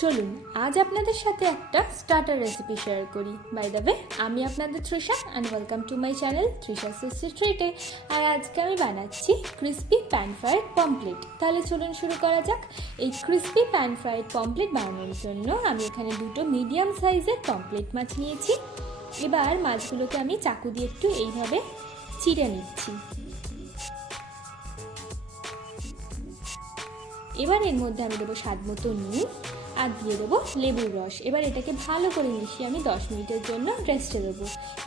চলুন আজ আপনাদের সাথে একটা স্টার্টার রেসিপি শেয়ার করি। বাই দ্য ওয়ে, আমি আপনাদের Trisha and welcome to my channel Trisha ট্রিটে। আর আজকে আমি বানাচ্ছি ক্রিস্পি প্যান ফ্রাইড পমফ্রেট। তাহলে চলুন শুরু করা যাক। এই ক্রিস্পি প্যান ফ্রাইড পমফ্রেট বানানোর জন্য আমি এখানে দুটো মিডিয়াম সাইজের পমফ্রেট মাছ নিয়েছি। এবার মাছগুলোকে আমি চাকু দিয়ে একটু এইভাবে চিড়ে নিচ্ছি। এবার এর মধ্যে আমি দেবো স্বাদ মতো নুন আর দিয়ে দেবো লেবুর রস। এবার এটাকে ভালো করে মিশিয়ে আমি 10 মিনিটের জন্য রেস্টে দেবো।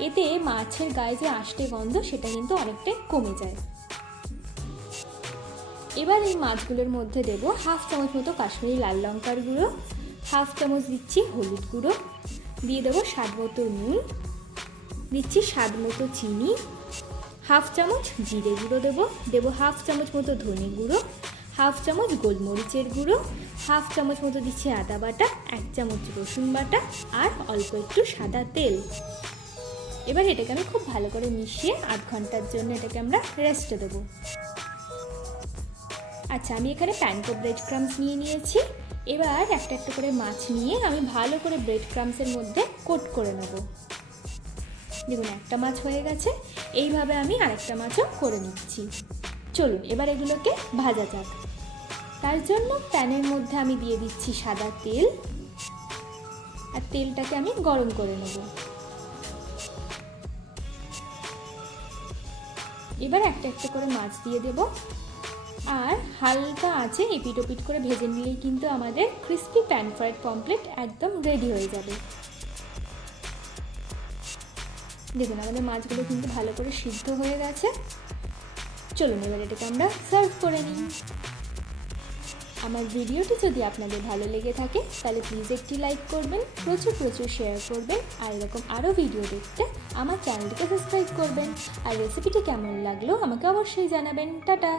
এতে মাছের গায়ে যে আষ্টে গন্ধ সেটা কিন্তু অনেকটাই কমে যায়। এবার এই মাছগুলোর মধ্যে দেবো হাফ চামচ মতো কাশ্মীরি লাল লঙ্কার গুঁড়ো, হাফ চামচ দিচ্ছি হলুদ গুঁড়ো, দিয়ে দেবো স্বাদ মতো নুন, দিচ্ছি স্বাদ মতো চিনি, হাফ চামচ জিরে গুঁড়ো দেবো হাফ চামচ মতো ধনে গুঁড়ো, হাফ চামচ গোলমরিচের গুঁড়ো, হাফ চামচ মতো দিচ্ছি আদা বাটা, 1 চামচ রসুন বাটা আর অল্প একটু সাদা তেল। এবার এটাকে আমি খুব ভালো করে মিশিয়ে 8 ঘন্টার জন্য এটাকে আমরা রেস্টে দেবো। আচ্ছা, আমি এখানে প্যানকো ব্রেড ক্রামস নিয়ে নিয়েছি। এবার একটা একটা করে মাছ নিয়ে আমি ভালো করে ব্রেড ক্রামসের মধ্যে কোট করে নেব। দেখুন, একটা মাছ হয়ে গেছে। এইভাবে আমি আরেকটা মাছও করে নিচ্ছি। চলুন এবার এগুলোকে ভাজা যাক। তার জন্য প্যানের মধ্যে আমি দিয়ে দিচ্ছি সাদা তেল, আর তেলটাকে আমি গরম করে নেব। এবার একটা একটা করে মাছ দিয়ে দেব, আর হালকা আঁচে এপিট ওপিট করে ভেজে নিলেই কিন্তু আমাদের ক্রিস্পি প্যান ফ্রাইড পমফ্রেট একদম রেডি হয়ে যাবে। দেখুন, আমাদের মাছগুলো কিন্তু ভালো করে সিদ্ধ হয়ে গেছে। চলুন এবার এটাকে আমরা সার্ভ করে নিই। আমার ভিডিওটি যদি আপনাদের ভালো লেগে থাকে তাহলে প্লিজ একটি লাইক করবেন, প্রচুর শেয়ার করবেন, আর এরকম আরও ভিডিও দেখতে আমার চ্যানেলটিকে সাবস্ক্রাইব করবেন। আর রেসিপিটি কেমন লাগলো আমাকে অবশ্যই জানাবেন। টাটা।